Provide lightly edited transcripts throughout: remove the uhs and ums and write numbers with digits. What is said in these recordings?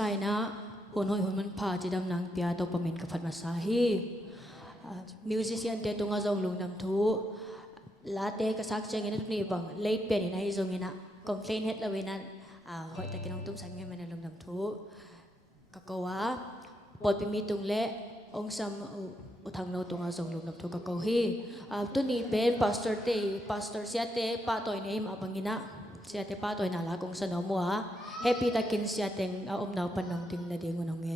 sai na hồn hoi hồn man pha chỉ đam nang pia to pamin ka phat ma sa hi musician te tunga zong lung nam thu la te ka sak cheng ina ni bang late pen ina hi zong ina complain het la wena hoi ta kinong tum sang nge lung nam thu ka ko wa pot pi mi tung le ong sam u thang no tunga zong lung nam thu ka ko hi tu ni pen pastor sia te pa toy nei ma bangina sia te pa toy na la kong sa no mo happy ta kin sia teng om naw pan nong ting na ding nong nge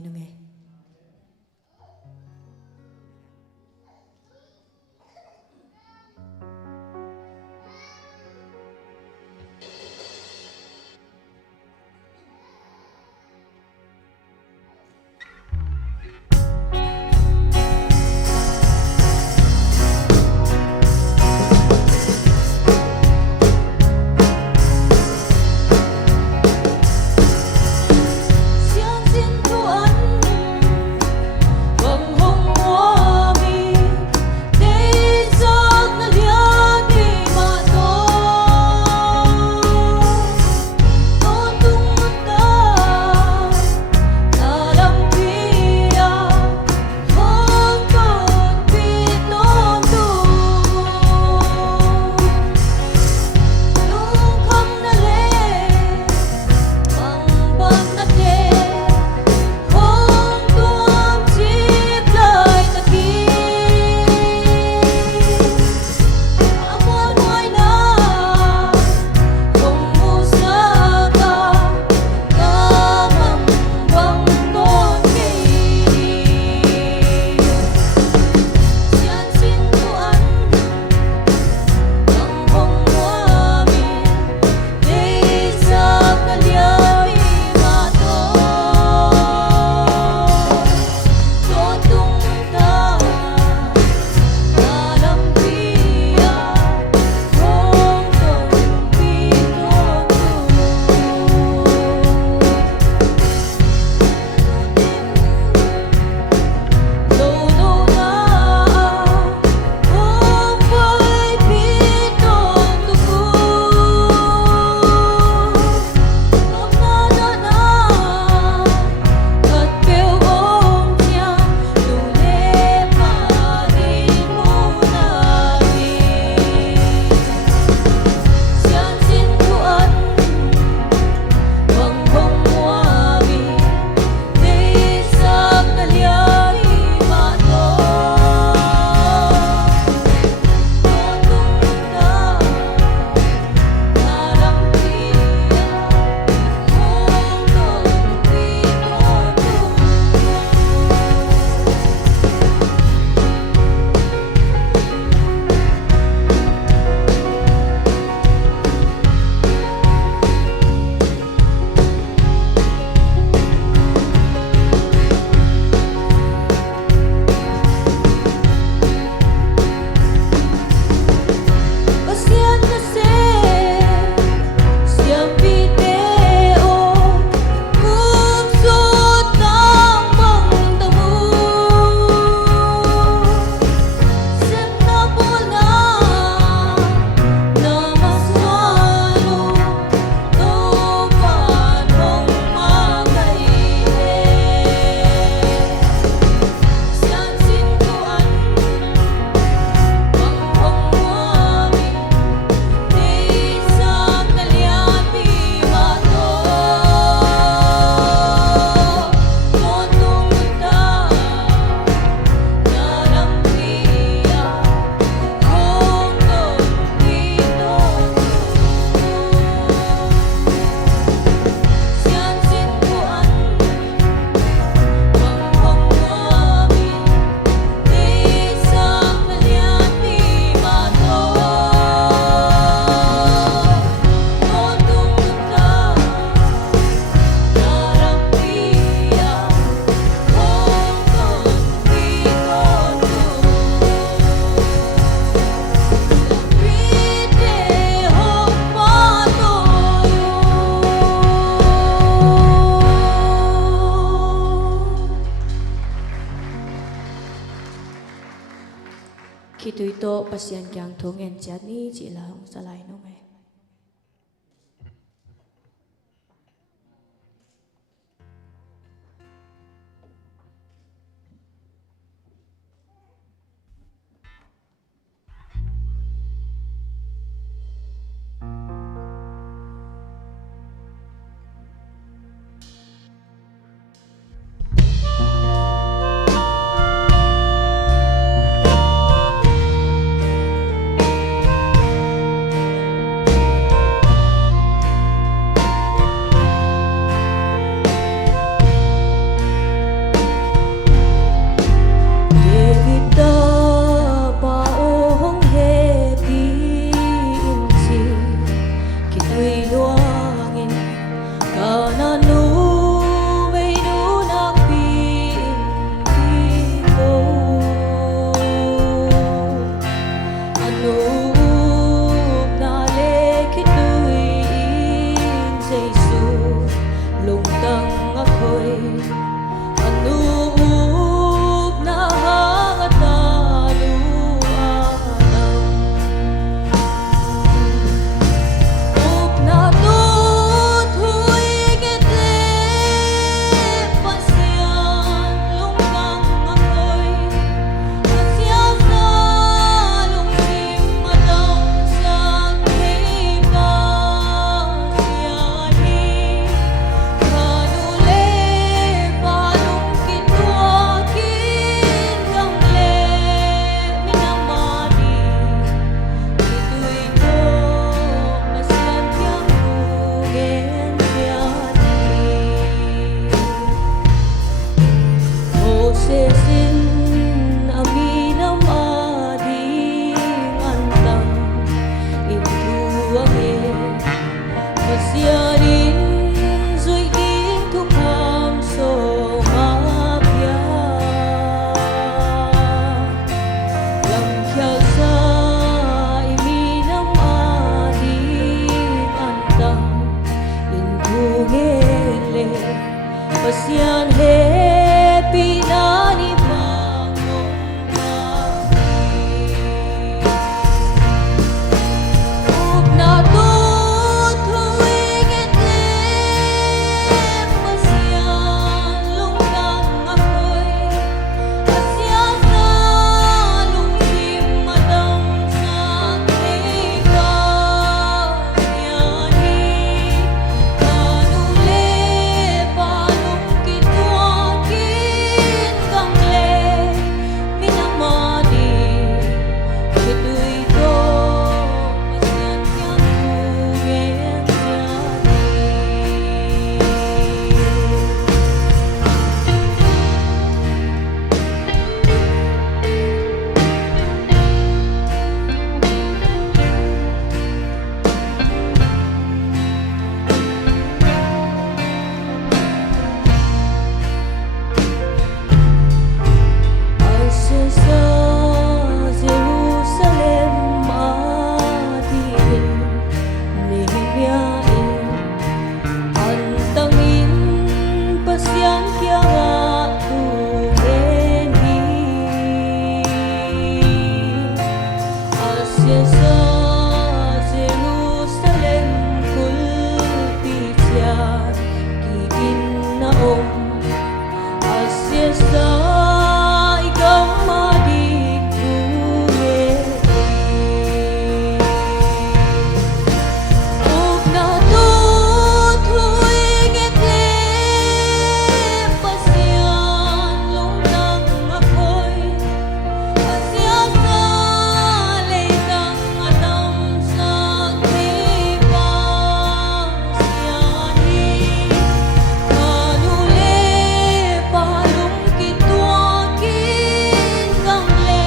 khi tụi to Pasian kyang thong en chat ni chỉ là hong salai no me anuup na hangatalo alam up na tut huigit le pasyan lungkang ako'y asya sa lungsim madang sa Pasiani kanule palong kitwakin gamle minamadi ito'y ko Pasian tiyang hugen Pasiani Mosesin aminam ading antang intuangin Pasianin zui ding tukham so mapya lam khyal sa iminam ading antang intuangele Pasian he pinani pangong up na tut huigit le pasyan lungkang ako'y asya sa lungsim madang sa Pasiani kanule palong kitwakin gamle minamadi ito'y ko Pasian tiyang hugen Asya sa Jerusalem atin nihimyain antangin Pasian kya tugenhi Asya sa Jerusalem kulpitian kiginaom Asya sa ikaw madigugeli up na tut huigit le pasyan lungkang ako'y asya sa leitang atam sa Pasiani kanule palong kitwakin gamle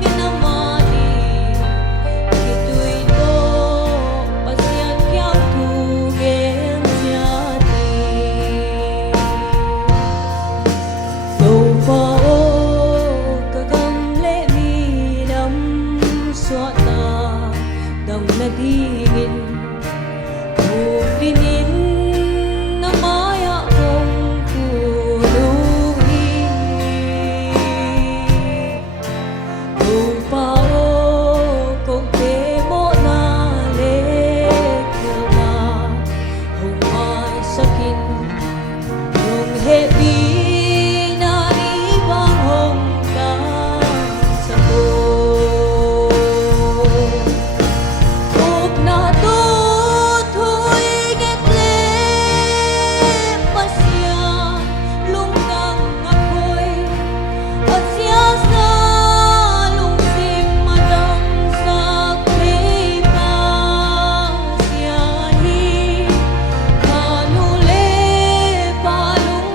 minamadi ito'y ko Pasian kyang tugen Pasiani Dong pao kagamle minam swata dang nadingin Dinin na maya kong puluhin Kung pao kong temo na lekyo na humay sakin Yung hebi na ibang hongkang sa ko up na tut huigit le pasyan lungkang ako'y asya sa lungsim madang sa Pasiani kanule palong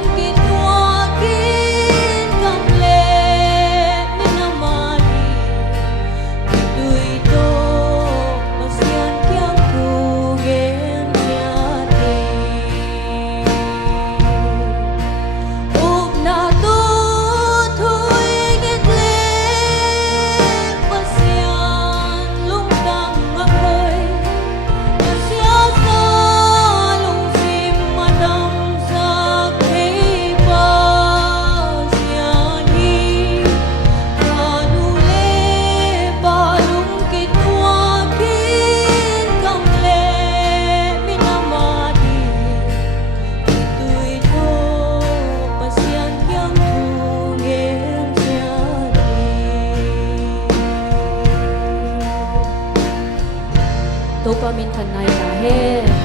min than nai na he